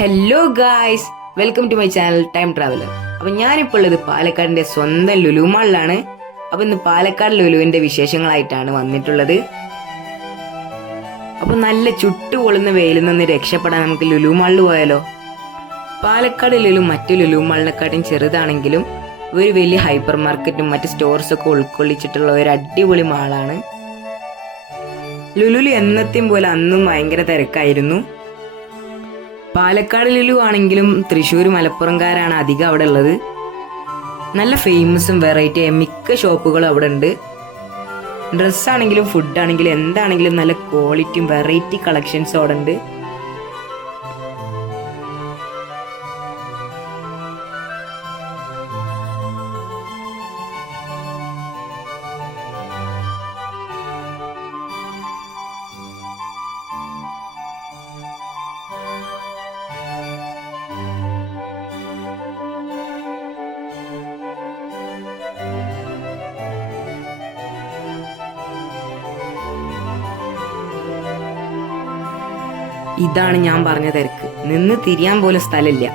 Hello guys, welcome to my channel time traveller. അപ്പം ഞാനിപ്പോൾ ഉള്ളത് പാലക്കാടിൻ്റെ സ്വന്തം ലുലു മാളിലാണ്. അപ്പം ഇന്ന് പാലക്കാട് ലുലുവിൻ്റെ വിശേഷങ്ങളായിട്ടാണ് വന്നിട്ടുള്ളത്. അപ്പം നല്ല ചുട്ടുപൊളുന്ന വെയിലിൽ നിന്ന് രക്ഷപ്പെടാൻ നമുക്ക് ലുലു മാളിൽ പോയാലോ? പാലക്കാട് ലുലു മറ്റു ലുലു മാളിനെക്കാട്ടും ചെറുതാണെങ്കിലും ഒരു വലിയ ഹൈപ്പർ മാർക്കറ്റും മറ്റ് സ്റ്റോർസൊക്കെ ഉൾക്കൊള്ളിച്ചിട്ടുള്ള ഒരു അടിപൊളി മാളാണ്. ലുലുവിൽ എന്നത്തെയും പോലെ അന്നും ഭയങ്കര തിരക്കായിരുന്നു. പാലക്കാട് ലുലു ആണെങ്കിലും തൃശ്ശൂർ മലപ്പുറംകാരാണ് അധികം അവിടെ ഉള്ളത്. നല്ല ഫേമസും വെറൈറ്റി മിക്ക ഷോപ്പുകളും അവിടെ ഉണ്ട്. ഡ്രസ്സാണെങ്കിലും ഫുഡാണെങ്കിലും എന്താണെങ്കിലും നല്ല ക്വാളിറ്റിയും വെറൈറ്റി കളക്ഷൻസും അവിടെ ഉണ്ട്. ഇതാണ് ഞാൻ പറഞ്ഞ തിരക്ക്. നിന്ന് തിരിയാൻ പോലും സ്ഥലമില്ല.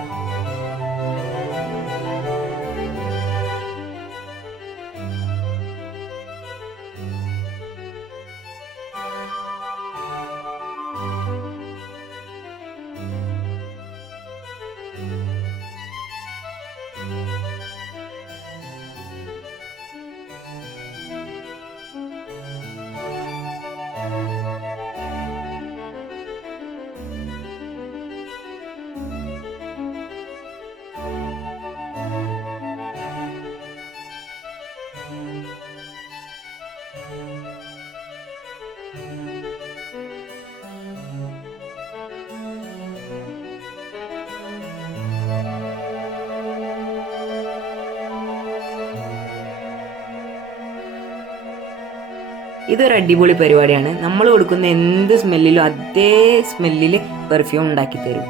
ഇതൊരു അടിപൊളി പരിപാടിയാണ്. നമ്മൾ കൊടുക്കുന്ന എന്ത് സ്മെല്ലിലും അതേ സ്മെല്ലിൽ പെർഫ്യൂം ഉണ്ടാക്കി തരും.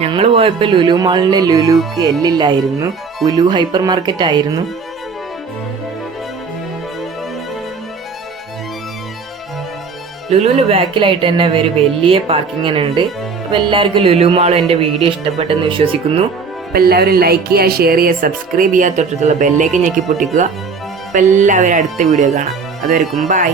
ഞങ്ങൾ പോയപ്പോൾ ലുലു മാളിന്റെ ലുലുക്ക് എല്ലില്ലായിരുന്നു, ഉലു ഹൈപ്പർ മാർക്കറ്റ് ആയിരുന്നു. ലുലുവിന്റെ ബാക്കിലായിട്ട് തന്നെ ഒരു വലിയ പാർക്കിംഗ് തന്നെ ഉണ്ട്. അപ്പൊ എല്ലാവർക്കും ലുലു മാളും എന്റെ വീഡിയോ ഇഷ്ടപ്പെട്ടെന്ന് വിശ്വസിക്കുന്നു. അപ്പൊ എല്ലാവരും ലൈക്ക് ചെയ്യുക, ഷെയർ ചെയ്യുക, സബ്സ്ക്രൈബ് ചെയ്യുക, തൊട്ടടുത്തുള്ള ബെല്ലേക്ക് ഞെക്കി പൊട്ടിക്കുക. അപ്പൊ എല്ലാവരും അടുത്ത വീഡിയോ കാണാം. അതുവരെക്കും ബൈ.